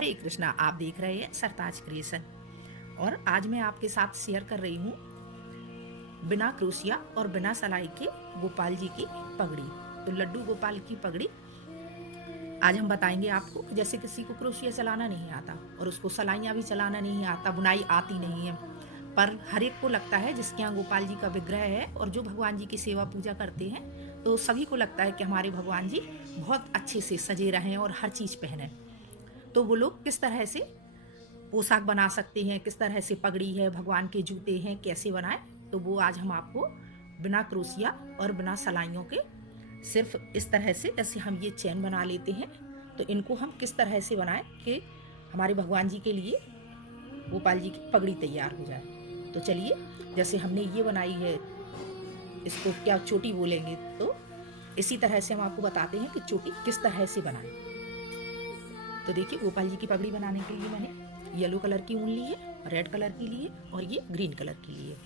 हरे कृष्णा। आप देख रहे हैं सरताज क्रिएशन और आज मैं आपके साथ शेयर कर रही हूँ बिना क्रोशिया और बिना सलाई के गोपाल जी की पगड़ी। तो लड्डू गोपाल की पगड़ी आज हम बताएंगे आपको। जैसे किसी को क्रोशिया चलाना नहीं आता और उसको सलाइयाँ भी चलाना नहीं आता, बुनाई आती नहीं है, पर हर एक को लगता है जिसके यहाँ गोपाल जी का विग्रह है और जो भगवान जी की सेवा पूजा करते हैं तो सभी को लगता है कि हमारे भगवान जी बहुत अच्छे से सजे रहें और हर चीज़ पहने। तो वो लोग किस तरह से पोशाक बना सकते हैं, किस तरह से पगड़ी है, भगवान के जूते हैं, कैसे बनाएं, तो वो आज हम आपको बिना क्रोशिया और बिना सलाइयों के सिर्फ इस तरह से, जैसे हम ये चैन बना लेते हैं तो इनको हम किस तरह से बनाएं कि हमारे भगवान जी के लिए गोपाल जी की पगड़ी तैयार हो जाए। तो चलिए, जैसे हमने ये बनाई है, इसको क्या चोटी बोलेंगे, तो इसी तरह से हम आपको बताते हैं कि चोटी किस तरह से बनाएं। तो देखिए, गोपाल जी की पगड़ी बनाने के लिए मैंने येलो कलर की ऊन ली है, रेड कलर की ली है और ये ग्रीन कलर की ली है।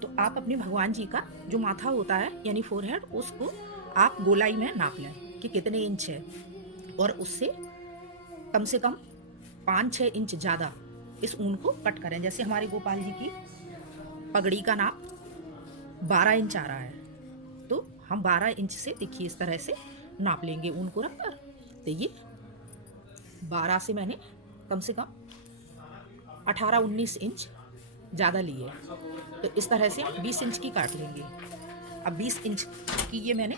तो आप अपने भगवान जी का जो माथा होता है यानी फोरहेड, उसको आप गोलाई में नाप लें कि कितने इंच है और उससे कम से कम 5-6 इंच ज़्यादा इस ऊन को कट करें। जैसे हमारे गोपाल जी की पगड़ी का नाप 12 इंच आ रहा है, तो हम 12 इंच से, देखिए, इस तरह से नाप लेंगे ऊन को रखकर। तो ये 12 से मैंने कम से कम 18-19 इंच ज़्यादा ली है, तो इस तरह से हम 20 इंच की काट लेंगे। अब 20 इंच की ये मैंने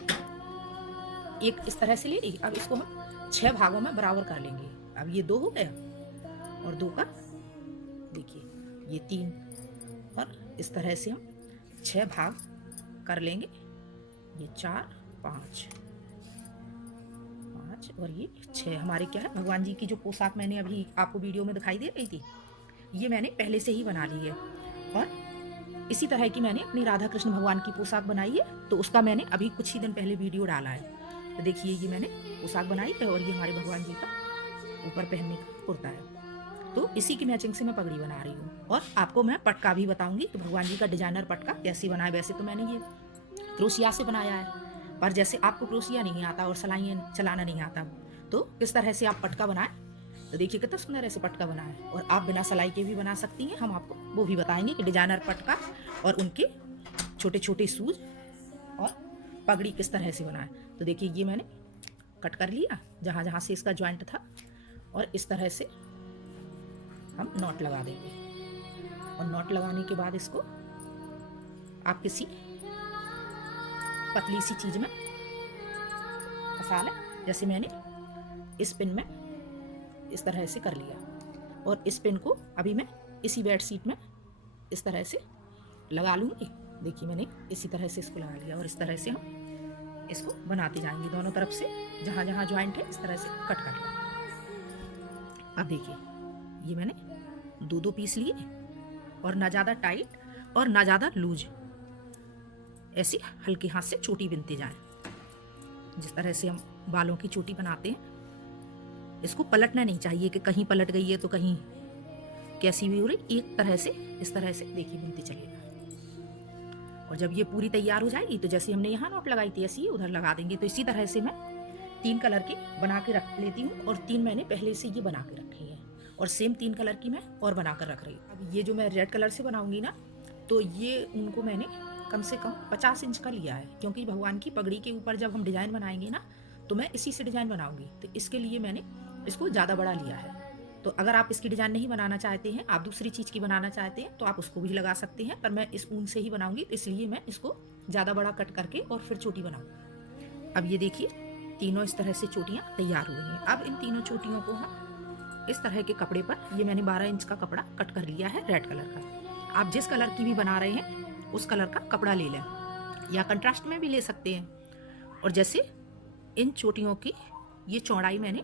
एक इस तरह से ले ली। अब इसको हम 6 भागों में बराबर कर लेंगे। अब ये 2 हो गया और 2 का, देखिए, ये 3, और इस तरह से हम 6 भाग कर लेंगे। ये 4, 5 और ये 6 हमारे क्या है, भगवान जी की जो पोशाक मैंने अभी आपको वीडियो में दिखाई दे रही थी, ये मैंने पहले से ही बना ली है। और इसी तरह की मैंने अपनी राधा कृष्ण भगवान की पोशाक बनाई है, तो उसका मैंने अभी कुछ ही दिन पहले वीडियो डाला है। तो देखिए, ये मैंने पोशाक बनाई है और ये हमारे भगवान जी का ऊपर पहनने का कुर्ता है। तो इसी की मैचिंग से मैं पगड़ी बना रही हूँ और आपको मैं पटका भी बताऊंगी कि भगवान जी का डिजाइनर पटका कैसे बनाए। वैसे तो मैंने ये क्रोशिया से बनाया है, पर जैसे आपको क्रोशिया नहीं आता और सलाइयाँ चलाना नहीं आता, तो किस तरह से आप पटका बनाएं। तो देखिए कितना सुंदर ऐसे पटका बना है। और आप बिना सलाई के भी बना सकती हैं, हम आपको वो भी बताएंगे कि डिजाइनर पटका और उनके छोटे छोटे सूज और पगड़ी किस तरह से बनाए। तो देखिए, ये मैंने कट कर लिया जहाँ जहाँ से इसका जॉइंट था, और इस तरह से हम नॉट लगा देंगे। और नॉट लगाने के बाद इसको आप किसी पतली सी चीज में फंसा लें। जैसे मैंने इस पिन में इस तरह से कर लिया, और इस पिन को अभी मैं इसी बेड शीट में इस तरह से लगा लूँगी। देखिए, मैंने इसी तरह से इसको लगा लिया और इस तरह से हम इसको बनाते जाएंगे। दोनों तरफ से जहाँ जहाँ जॉइंट है इस तरह से कट कर लिया। अब देखिए, ये मैंने 2-2 पीस लिए और ना ज़्यादा टाइट और ना ज़्यादा लूज, ऐसी हल्के हाथ से चोटी बिनते जाएं। जिस तरह से हम बालों की चोटी बनाते हैं, इसको पलटना नहीं चाहिए कि कहीं पलट गई है तो कहीं कैसी भी हो रही। एक तरह से, इस तरह से, देखिए, बिनते चलेगा। और जब ये पूरी तैयार हो जाएगी तो जैसे हमने यहाँ नोट लगाई थी, ऐसी उधर लगा देंगे। तो इसी तरह से मैं 3 कलर की बना के रख लेती हूँ और 3 मैंने पहले से ये बना के रखी है, और सेम 3 कलर की मैं और बना कर रख रही हूँ। अब ये जो मैं रेड कलर से बनाऊंगी ना, तो ये उनको मैंने कम से कम 50 इंच का लिया है, क्योंकि भगवान की पगड़ी के ऊपर जब हम डिजाइन बनाएंगे ना, तो मैं इसी से डिजाइन बनाऊंगी, तो इसके लिए मैंने इसको ज़्यादा बड़ा लिया है। तो अगर आप इसकी डिजाइन नहीं बनाना चाहते हैं, आप दूसरी चीज़ की बनाना चाहते हैं, तो आप उसको भी लगा सकते हैं, पर मैं इस ऊन से ही बनाऊंगी, तो इसलिए मैं इसको ज़्यादा बड़ा कट करके और फिर चोटी बनाऊंगी। अब ये देखिए, तीनों इस तरह से चोटियाँ तैयार हो गई हैं। अब इन तीनों चोटियों को हम इस तरह के कपड़े पर, ये मैंने 12 इंच का कपड़ा कट कर लिया है, रेड कलर का। आप जिस कलर की भी बना रहे हैं उस कलर का कपड़ा ले लें, या कंट्रास्ट में भी ले सकते हैं। और जैसे इन चोटियों की ये चौड़ाई मैंने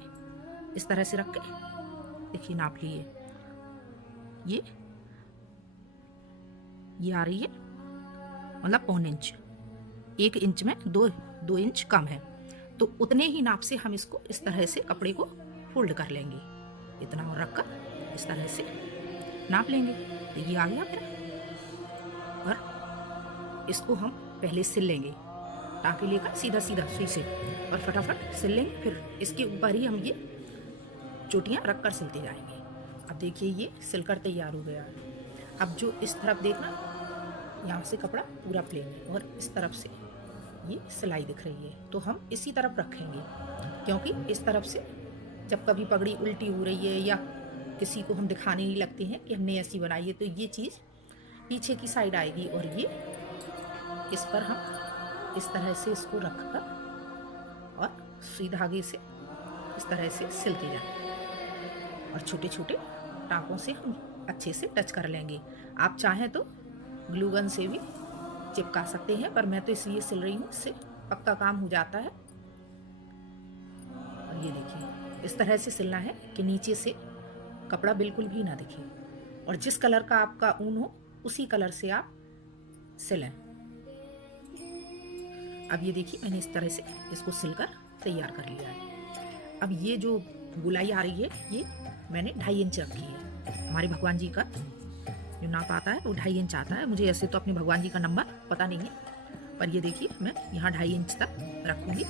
इस तरह से रख के, देखिए, नाप लिए। ये आ रही है, मतलब 1 इंच, 1 इंच में 2 इंच कम है, तो उतने ही नाप से हम इसको इस तरह से कपड़े को फोल्ड कर लेंगे। इतना और रखकर इस तरह से नाप लेंगे। तो ये आ गया मेरा, और इसको हम पहले सिल लेंगे, टाँके लेकर सीधा सीधा सुई से, और फटाफट सिल लेंगे। फिर इसके ऊपर ही हम ये चोटियाँ रख कर सिलते जाएंगे। अब देखिए ये सिलकर तैयार हो गया है। अब जो इस तरफ देखना, यहाँ से कपड़ा पूरा प्लेन है और इस तरफ से ये सिलाई दिख रही है, तो हम इसी तरफ रखेंगे, क्योंकि इस तरफ से जब कभी पगड़ी उल्टी हो रही है या किसी को हम दिखाने नहीं लगते हैं कि हमने ऐसी बनाई है, तो ये चीज़ पीछे की साइड आएगी और ये इस पर हम इस तरह से इसको रख कर और सुई धागे से इस तरह से सिलते जाएंगे और छोटे छोटे टाँकों से हम अच्छे से टच कर लेंगे। आप चाहें तो ग्लू गन से भी चिपका सकते हैं, पर मैं तो इसलिए सिल रही हूँ, इससे पक्का काम हो जाता है। और ये देखिए इस तरह से सिलना है कि नीचे से कपड़ा बिल्कुल भी ना दिखे, और जिस कलर का आपका ऊन हो उसी कलर से आप सिलें। अब ये देखिए मैंने इस तरह से इसको सिलकर तैयार कर लिया है। अब ये जो गुलाई आ रही है ये मैंने 2.5 इंच रखी है। हमारे भगवान जी का जो नाप आता है वो 2.5 इंच आता है। मुझे ऐसे तो अपने भगवान जी का नंबर पता नहीं है, पर ये देखिए मैं यहाँ 2.5 इंच तक रखूँगी।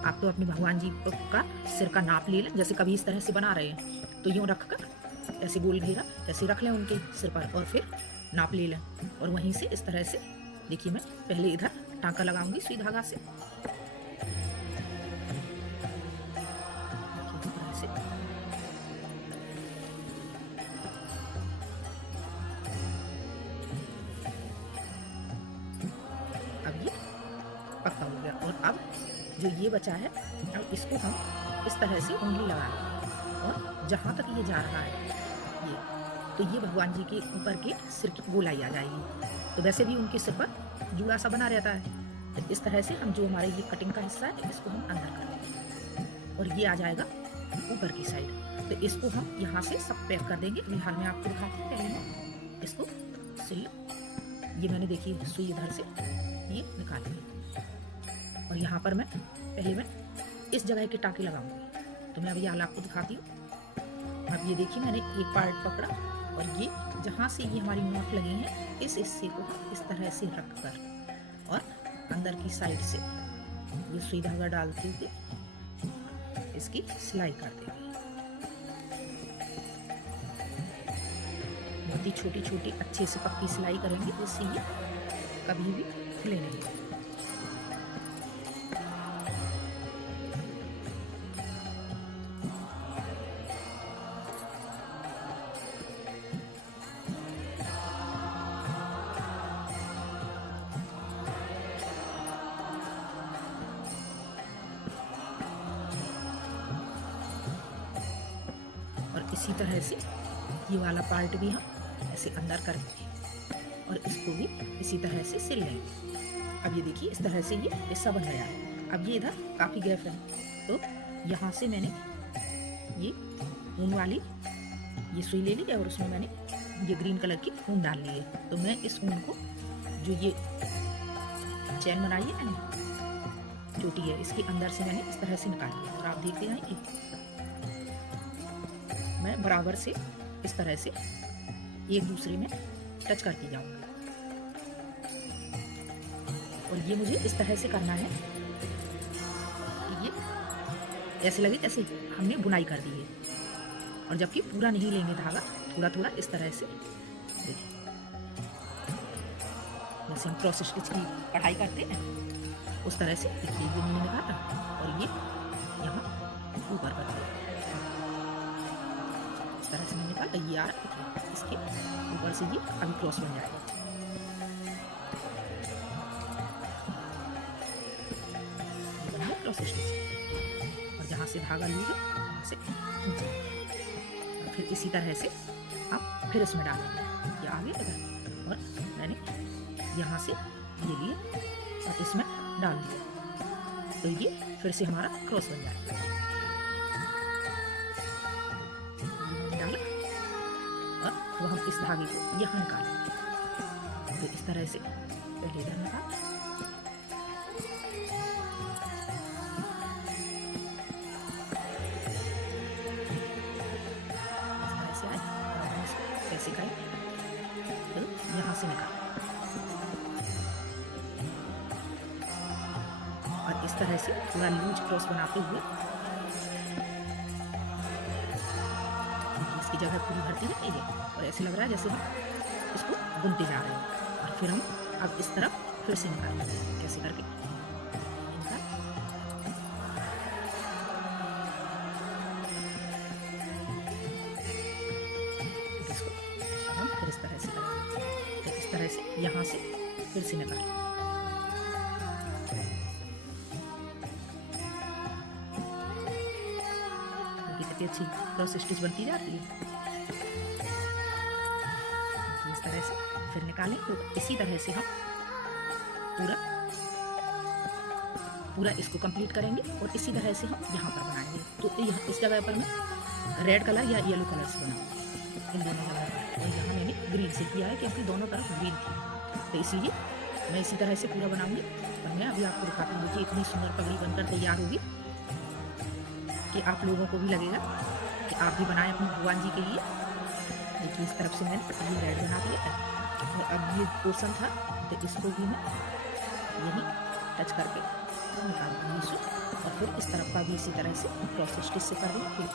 आप तो अपने भगवान जी का सिर का नाप ले लें, जैसे कभी इस तरह से बना रहे हैं तो यूँ रख कर ऐसे गोल घेरा ऐसे रख लें उनके सिर पर और फिर नाप ले लें, और वहीं से इस तरह से देखिए मैं पहले इधर टाँका लगाऊंगी सुई धागा से। अब ये पक्का हो गया, और अब जो ये बचा है अब इसको हम इस तरह से उंगली लगा लेंगे और जहाँ तक ये जा रहा है ये, तो ये भगवान जी के ऊपर के सिर की गोलाई आ जाएगी। तो वैसे भी उनके सिर पर जूड़ा सा बना रहता है, तो इस तरह से हम जो हमारे ये कटिंग का हिस्सा है इसको हम अंदर कर लेंगे और ये आ जाएगा ऊपर की साइड। तो इसको हम यहाँ से सब पैक कर देंगे। फिलहाल मैं आपको दिखाती हूँ, पहले मैं इसको सिल, ये मैंने देखी सुई इधर से ये निकाली है और यहाँ पर मैं पहले मैं इस जगह के टाँके लगाऊंगी। तो मैं अभी हाल आपको दिखाती हूँ। अब ये देखिए मैंने एक पार्ट पकड़ा और ये जहाँ से ये हमारी नोट लगी हैं इस हिस्से को इस तरह से रख कर और अंदर की साइड से ये सुई धागा डालते हुए इसकी सिलाई कर देंगे। बहुत ही छोटी छोटी अच्छे से पक्की सिलाई करेंगे जिससे ये कभी भी खुले नहीं। और इसी तरह से ये वाला पार्ट भी हम ऐसे अंदर करेंगे और इसको भी इसी तरह से सिल लेंगे। अब ये देखिए इस तरह से ये हिस्सा बन गया है। अब ये इधर काफ़ी गैप है, तो यहाँ से मैंने ये ऊन वाली ये सुई ले ली और उसमें मैंने ये ग्रीन कलर की ऊन डाल ली है। तो मैं इस ऊन को जो ये चैन बनाई है मैंने चोटी है इसके अंदर से मैंने इस तरह से निकाली है और आप देखते जाएंगे मैं बराबर से इस तरह से एक दूसरे में टच करती जाऊंगी। और ये मुझे इस तरह से करना है कि ये ऐसे लगे जैसे हमने बुनाई कर दी है, और जबकि पूरा नहीं लेंगे धागा, थोड़ा थोड़ा इस तरह से देखिए जैसे हम क्रॉस स्टिच की कढ़ाई करते हैं उस तरह से देखिए ये मैंने निकाला और ये यहाँ ऊपर कर दिया इस तरह से मैंने निकाला। ये आ रहा है इसके ऊपर से ये अभी क्रॉस बन जाएगा। क्रॉस स्टिच और जहाँ से धागा लीजिए वहाँ से खींचे और फिर इसी तरह से आप फिर इसमें डालेंगे। ये आगे इधर और मैंने यहाँ से ये लिए और इसमें डाल दिया, तो ये फिर से हमारा क्रॉस बन जाएगा। डाला और अब हम इस धागे को यहाँ निकालेंगे। तो इस तरह से पहले इधर निकाल ऐसे करें, तो यहाँ से निकाल और इस तरह से पूरा लूज क्रॉस बनाते हुए जगह पूरी भरती जाएगी और ऐसे लग रहा है जैसे हम इसको बुनते जा रहे हैं। और फिर हम अब इस तरफ फिर से निकालेंगे कैसे करके निकाल। इसको अब हम फिर इस तरह से करेंगे, तो इस तरह से यहाँ से फिर से निकाल। कितनी अच्छी क्रॉस स्टिच बनती जाती है। इस तरह से फिर निकालें। तो इसी तरह से हम पूरा इसको कंप्लीट करेंगे और इसी तरह से हम यहाँ पर बनाएंगे। तो यहाँ इस जगह पर मैं रेड कलर या येलो कलर से बनाऊँगी इन दोनों जगह पर, और यहाँ मैंने ग्रीन से किया है क्योंकि दोनों तरफ ग्रीन थी, तो इसीलिए मैं इसी तरह से पूरा बनाऊंगी। और मैं अभी आपको दिखाती हूँ कि इतनी सुंदर पगड़ी बनकर तैयार होगी कि आप लोगों को भी लगेगा कि आप भी बनाएं अपने भगवान जी के लिए। देखिए इस तरफ से मैंने ये रेड बना दिया और अब ये पोर्शन था तो इसको भी मैं यही टच करके निकाल दूँगी इसको, और फिर इस तरफ का भी इसी तरह से क्रॉस स्टिच से कर दूँगी।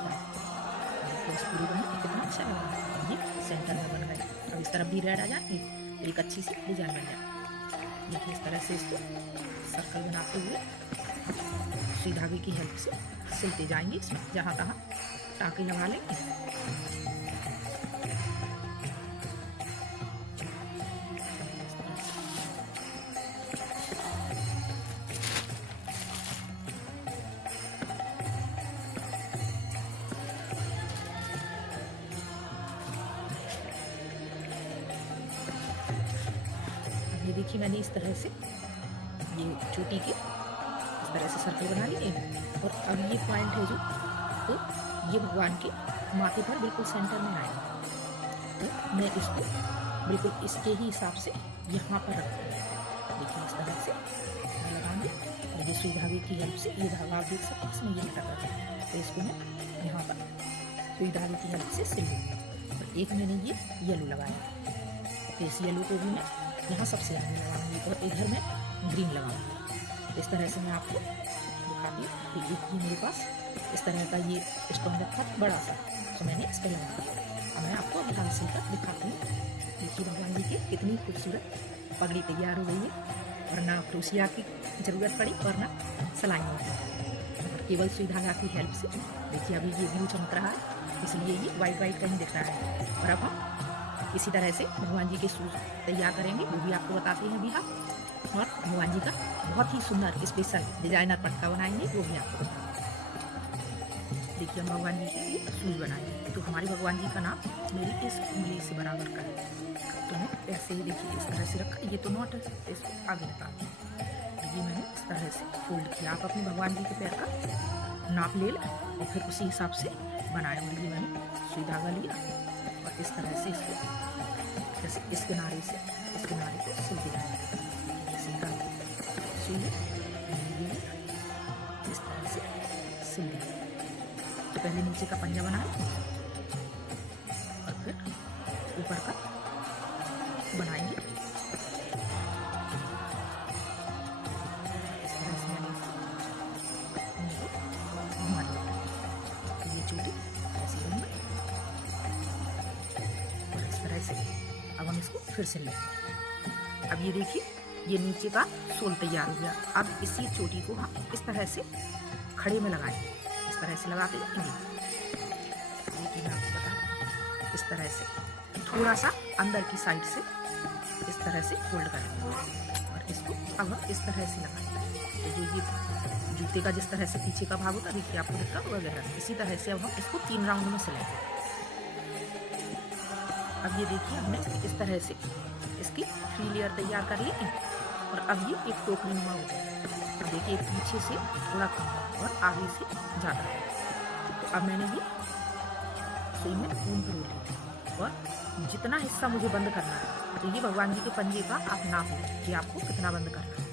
पूरी बनी कितना अच्छा लग रहा है, ये सेंटर में बन गया। अब इस तरफ भी रेड आ जाएगी तो एक अच्छी सी डिजाइन बन जाए। देखिए इस तरह से इसको सर्कल बनाते हुए सुई धागे की हेल्प से सिलते जाएंगे। इसमें जहाँ तहाँ टाँके लगा लेंगे। ये देखिए मैंने इस तरह से ये चोटी के इस तरह से सर्कल बना लिए। और अब ये पॉइंट है जो, तो ये भगवान के माथे पर बिल्कुल सेंटर में आएगा, तो मैं इसको बिल्कुल इसके ही हिसाब से यहाँ पर रखूँगी। देखिए इस तरह से लगाऊंगी और ये सुई धागे की हेल्प से, ये धागा आप देख सकते हैं इसमें ये लटका है, तो इसको मैं यहाँ पर सुई धागे की हेल्प से सिल लूँगी। और एक मैंने ये येलो लगाया, तो इस येलो को भी मैं यहाँ सबसे आगे लगाऊंगी और इधर मैं ग्रीन लगाऊंगी। इस तरह से मैं आपको दिखाती हूँ कि एक ही मेरे पास इस तरह का ये स्टोन रखा था बड़ा सा, तो मैंने इस पर लगा दिया। अब मैं आपको अभी हाथ सिलकर दिखाती हूँ। देखिए भगवान जी की कितनी खूबसूरत पगड़ी तैयार हो गई है, और ना क्रोशिया की ज़रूरत पड़ी और ना सलाइयों की, केवल सुई धागा की हेल्प से। देखिए अभी ये ब्लू चमक रहा है इसलिए ये वाइट कहीं दिख रहा है। और अब हम इसी तरह से भगवान जी के शूज तैयार करेंगे, वो भी आपको बताते हैं अभी हम। और भगवान जी का बहुत ही सुंदर स्पेशल डिजाइनर पटका बनाएंगे, वो भी आपको बताएंगे। देखिए हम भगवान जी के लिए शूज बनाएंगे, तो हमारे भगवान जी का नाम मेरी इस उंगली से बराबर का है, तो मैं ऐसे ही देखिए इस तरह से रखा। ये तो नॉट है, इसको आगे निकाल, ये मैंने इस तरह से फोल्ड किया। आप अपने भगवान जी के पैर का नाप ले लें और फिर उसी हिसाब से बनाए। और ये मैंने सुई धागा लिया और इस तरह से इसको जैसे इस किनारे से इस किनारे को सिल दिया, इस तरह से सिल दिया। तो पहले नीचे का पंजा बनाए और फिर ऊपर का बनाएंगे। इस तरह से मैंने घुमा लिया, ये चोटी ऐसी बन गई। और इस तरह से अब हम इसको फिर से लेंगे। अब ये देखिए ये नीचे का सोल तैयार हो गया। अब इसी चोटी को हम इस तरह से खड़े में लगाएंगे, इस तरह से लगाते जाएंगे। देखिए मैं आपको बता रहा हूँ, इस तरह से थोड़ा सा अंदर की साइड से इस तरह से फोल्ड करेंगे और इसको अब हम इस तरह से लगाएंगे। तो ये जूते का जिस तरह से पीछे का भाग होता है, देखिए आपको दिखता होगा वगैरह, इसी तरह से अब हम इसको 3 राउंड में सिलेंगे। अब ये देखिए हमने इस तरह से इसकी 3 लेयर तैयार कर ली है। और अब ये एक टोकरी नुमा हो गया। अब देखिए पीछे से थोड़ा कम और आगे से ज़्यादा है। तो अब मैंने ये सुई में ऊन भर ली और जितना हिस्सा मुझे बंद करना है, तो ये भगवान जी के पंजे का आप नाप लें कि आपको कितना बंद करना है।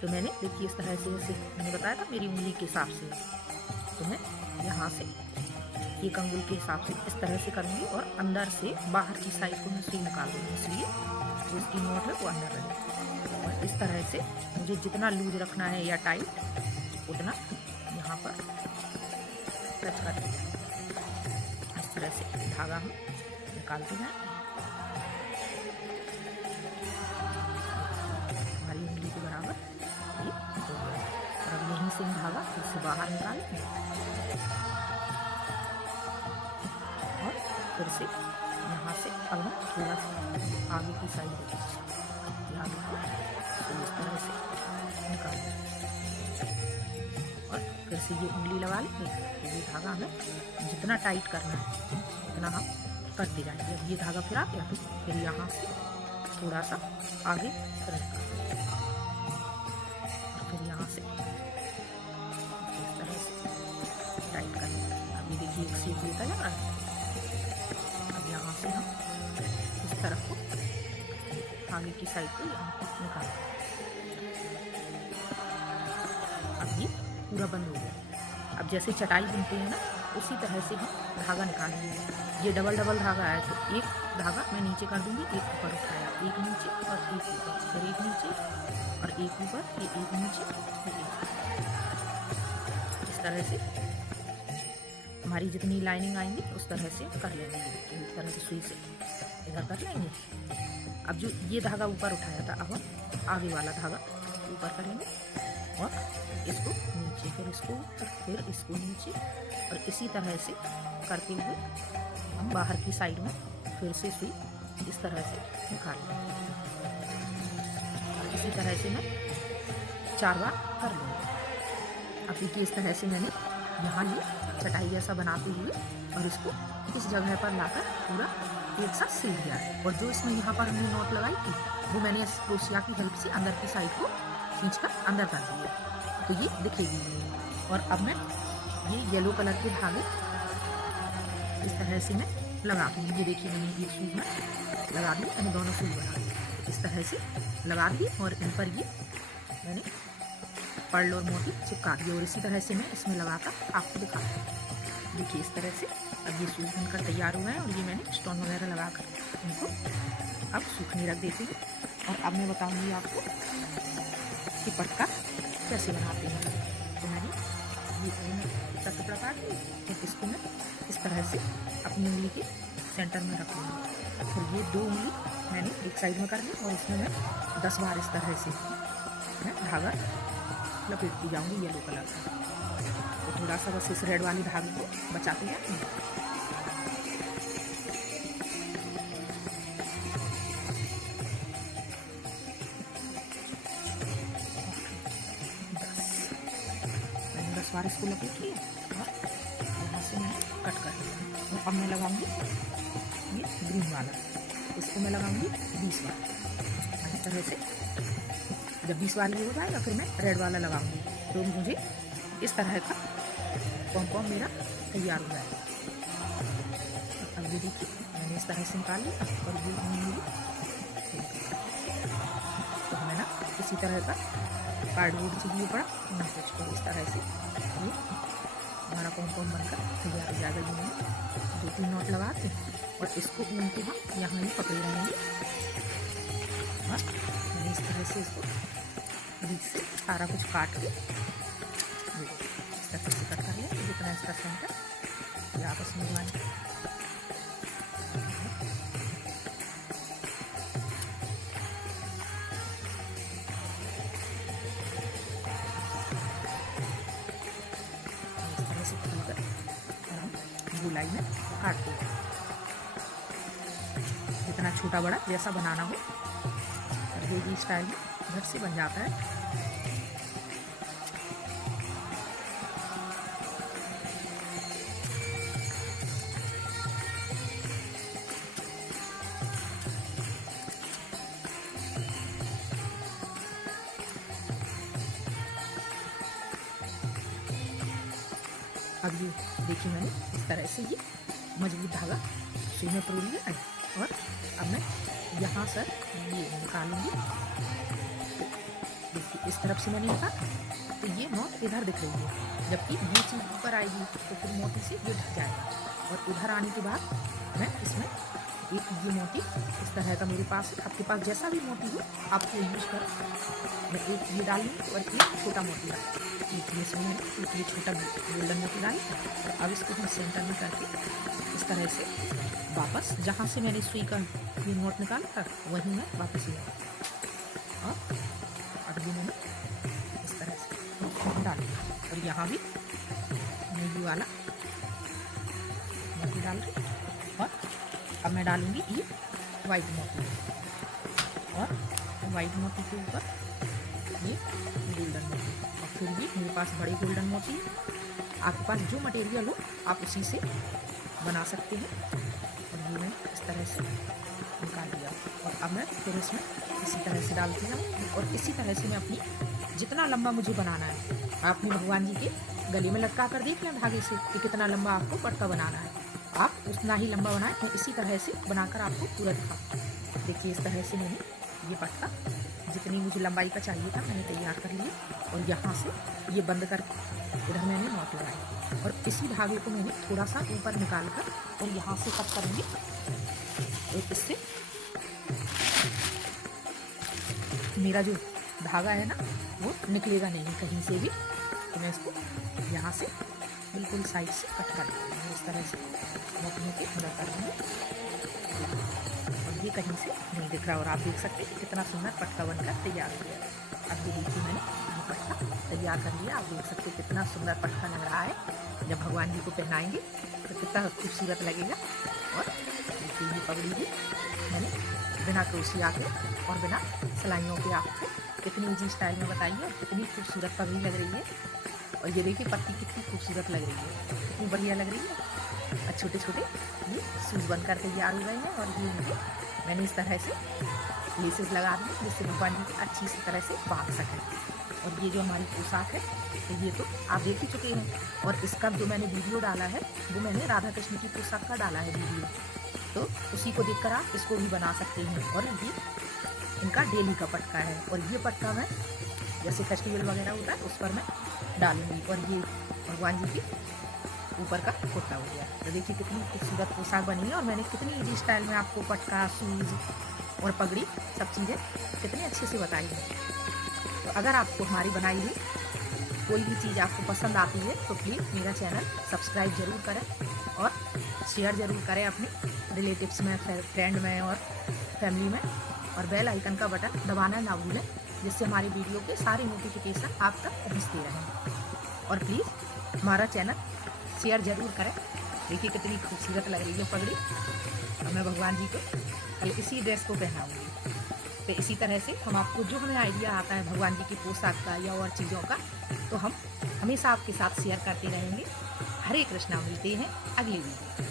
तो मैंने देखिए इस तरह से, जैसे मैंने बताया था मेरी उंगली के हिसाब से, तो मैं यहाँ से एक अंगुल के हिसाब से इस तरह से करूँगी और अंदर से बाहर की साइड को मैं सुई निकाल दूँगी, इसलिए जो इसकी नोट है वो अंदर रहेगी। और इस तरह से मुझे जितना लूज रखना है या टाइट उतना यहाँ पर टच कर इस तरह से धागा हम निकालते जाएं। हमारी उंगली के बराबर ये हो गया। और अब यहीं से हम धागा फिर से बाहर निकालें और फिर से यहाँ से अब हम थोड़ा सा आगे की साइड आगे को तो इस तरह से निकालें और फिर से ये उंगली लगा लेंगे। तो ये धागा हमें जितना टाइट करना है उतना हम करते जाएंगे। अब ये धागा फिर आ गया तो फिर यहाँ से थोड़ा सा आगे रखा और फिर यहाँ से इस तरह से टाइट करना। अब ये देखिए एक शेप लेता जा रहा है। अब यहाँ से हम इस तरफ को आगे की साइड को यहाँ पर निकालें। अब ये पूरा बंद हो गया। अब जैसे चटाई बुनते हैं ना उसी तरह से हम धागा निकालेंगे। ये डबल डबल धागा है तो एक धागा मैं नीचे कर दूंगी, एक ऊपर उठाया, एक नीचे और एक ऊपर, फिर एक नीचे और एक ऊपर, ये एक नीचे फिर एक। इस तरह से हमारी जितनी लाइनिंग आएंगी उस तरह से कर लेंगे। इस तरह से सुई से इधर कर लेंगे। अब जो ये धागा ऊपर उठाया था अब हम आगे वाला धागा ऊपर करेंगे और इसको नीचे, फिर इसको ऊपर, फिर इसको नीचे और इसी तरह से करते हुए हम बाहर की साइड में फिर से सुई इस तरह से निकाल लेंगे। इसी तरह से मैं 4 बार कर लूँगी। अब देखिए इस तरह से मैंने यहाँ ये चटाई जैसा बनाते हुए और इसको इस जगह पर लाकर पूरा एक साथ सिल दिया है। और जो इसमें यहाँ पर हमने नोट लगाई थी वो मैंने इस क्रोशिया की हेल्प से अंदर की साइड को खींचकर अंदर कर दिया तो ये दिखेगी। और अब मैं ये येलो कलर के धागे इस तरह से मैं लगा दूँगी। ये देखिए मैंने एक सुई में लगा दी, मैंने दोनों सुई बना दी। इस तरह से लगा दी और इन पर ये मैंने पर्ल और मोती चिपका दी। और इसी तरह से मैं इसमें लगाकर आपको दिखा दूँ। देखिए इस तरह से अब ये सूख बनकर तैयार हुआ है और ये मैंने स्टोन वगैरह लगाकर इनको अब सूखने रख देती हूँ। और अब मैं बताऊँगी आपको कि पटका कैसे बनाते हैं। तो मैंने ये टुकड़ा काट ली और इसको मैं इस तरह से अपनी उंगली के सेंटर में रख लूँगी। फिर ये 2 उंगली मैंने एक साइड में कर ली और इसमें मैं 10 बार इस तरह से मैं धागा लपेटती जाऊँगी येलो कलर का। तो थोड़ा सा बस इस रेड वाली धागे को बचाते जाती हूँ। मैंने 10 बार इसको लपेट लिया और यहाँ से मैंने कट कर लिया। और अब मैं लगाऊंगी ये ग्रीन वाला, इसको मैं लगाऊंगी 20 बार। इस तरह से जब 20 बार ये हो जाएगा फिर मैं रेड वाला लगाऊंगी। तो मुझे इस तरह का पॉम मेरा तैयार हो जाएगा। अब ये देखिए मैंने इस तरह से निकाल लिया और ये मिली। तो हमें ना इसी तरह का कार्डबोर्ड चाहिए पड़ा ना कुछ। तो इस तरह से ये हमारा पॉम बनकर तैयार हो जाएगा। ये मैंने 2-3 नोट लगा के और इसको ऊन के हम यहाँ ही पकड़े रहेंगे। बस मैंने इस तरह से इसको बीच से सारा कुछ काट के इस तरह से कट कर लिया। जितना इसका सेंटर ये आपस में मिलाएंगे। इस तरह से खोलकर और हम गोलाई में काटते हैं। जितना छोटा बड़ा जैसा बनाना हो बेबी स्टाइल में घर से बन जाता है। अब ये देखिए मैंने इस तरह से ये मजबूत धागा सुई में परोल लिया है और अब मैं यहाँ से ये निकालूंगी। देखिए इस तरफ से मैंने निकाला तो ये नोट इधर दिख रही है, जबकि ये चीज़ ऊपर आएगी तो फिर मोती से ये ढक जाएगा। और उधर आने के बाद मैं इसमें एक ये मोती इस तरह का मेरे पास है। आपके पास जैसा भी मोती हो आपको यूज़ करो। मैं एक ये डाली और एक छोटा मोती डाली। एक ये इसमें एक ये छोटा गोल्डन मोती डाली और अब इसको हम सेंटर में करके इस तरह से वापस जहाँ से मैंने सुई का ये नोट निकाला था वहीं मैं वापस ले और अब ये मैंने इस तरह से डाल दिया और यहाँ भी नीली वाला मोती डाल के और अब मैं डालूंगी ये वाइट मोती और वाइट मोती के ऊपर ये गोल्डन मोती और फिर भी मेरे पास बड़े गोल्डन मोती है। आपके पास जो मटेरियल हो आप उसी से बना सकते हैं। और ये मैं इस तरह से निकाल दिया और अब मैं फिर इसमें इसी तरह से डालती हूँ और इसी तरह से मैं अपनी जितना लंबा मुझे बनाना है आप अपने भगवान जी के गले में लटका कर देख लें धागे से कि कितना लंबा आपको पटका बनाना है। आप उतना ही लंबा बनाएं। मैं इसी तरह से बनाकर आपको पूरा दिखाऊँ। देखिए इस तरह से मैंने ये पटका जितनी मुझे लंबाई का चाहिए था मैंने तैयार कर लिया और यहाँ से ये बंद कर इधर मैंने नॉट लगाई और इसी धागे को मैंने थोड़ा सा ऊपर निकाल कर और यहाँ से कट करूँगी और इससे मेरा जो धागा है ना वो निकलेगा नहीं कहीं से भी। तो मैं इसको यहाँ से बिल्कुल साइड से कट कर दूँगी इस तरह से मोतियों के पूरा कर दूँगी और ये कहीं से नहीं दिख रहा और आप देख सकते हैं कितना सुंदर पटका बनकर तैयार हो गया। अब ये देखिए मैंने ये पटका तैयार कर लिया। आप देख सकते हैं कितना सुंदर पटका लग रहा है। जब भगवान जी को पहनाएंगे तो कितना खूबसूरत लगेगा। और देखिए ये पगड़ी भी मैंने बिना क्रोशिया के और बिना सिलाइयों के आपको कितनी ईजी स्टाइल में बताइए और कितनी खूबसूरत पगड़ी लग रही है। और ये देखिए पत्ती कितनी खूबसूरत लग रही है, कितनी बढ़िया लग रही है। और छोटे छोटे ये सूज बनकर तैयार हो गए हैं और ये इनको मैंने इस तरह से लेसेस लगा दी जिससे भगवान जी को अच्छी सी तरह से बांध सकें। और ये जो हमारी पोशाक है तो ये तो आप देख ही चुके हैं और इसका जो मैंने वीडियो डाला है वो मैंने राधा कृष्ण की पोशाक का डाला है वीडियो, तो उसी को देखकर आप इसको भी बना सकते हैं। और ये इनका डेली का पटका है और ये पटका मैं जैसे फेस्टिवल वगैरह होता है उस पर मैं डालूंगी। और ये भगवान जी के ऊपर का कुर्ता हो गया। तो देखिए कितनी खूबसूरत पोशाक बनी है और मैंने कितनी इजी स्टाइल में आपको पटका शूज़ और पगड़ी सब चीज़ें कितनी अच्छे से बताई है। तो अगर आपको हमारी बनाई हुई कोई भी चीज़ आपको पसंद आती है तो प्लीज़ मेरा चैनल सब्सक्राइब ज़रूर करें और शेयर ज़रूर करें अपने रिलेटिव्स में, फ्रेंड में और फैमिली में। और बेल आइकन का बटन दबाना ना भूलें जिससे हमारी वीडियो के सारे नोटिफिकेशन आप तक पहुँचते रहें। और प्लीज़ हमारा चैनल शेयर ज़रूर करें। देखिए कितनी खूबसूरत लग रही है पगड़ी और मैं भगवान जी को कल इसी ड्रेस को पहनाऊँगी। तो इसी तरह से हम आपको जो हमें आइडिया आता है भगवान जी की पोशाक का या और चीज़ों का तो हम हमेशा आपके साथ शेयर करते रहेंगे। हरे कृष्णा, मिलते हैं अगले वीडियो।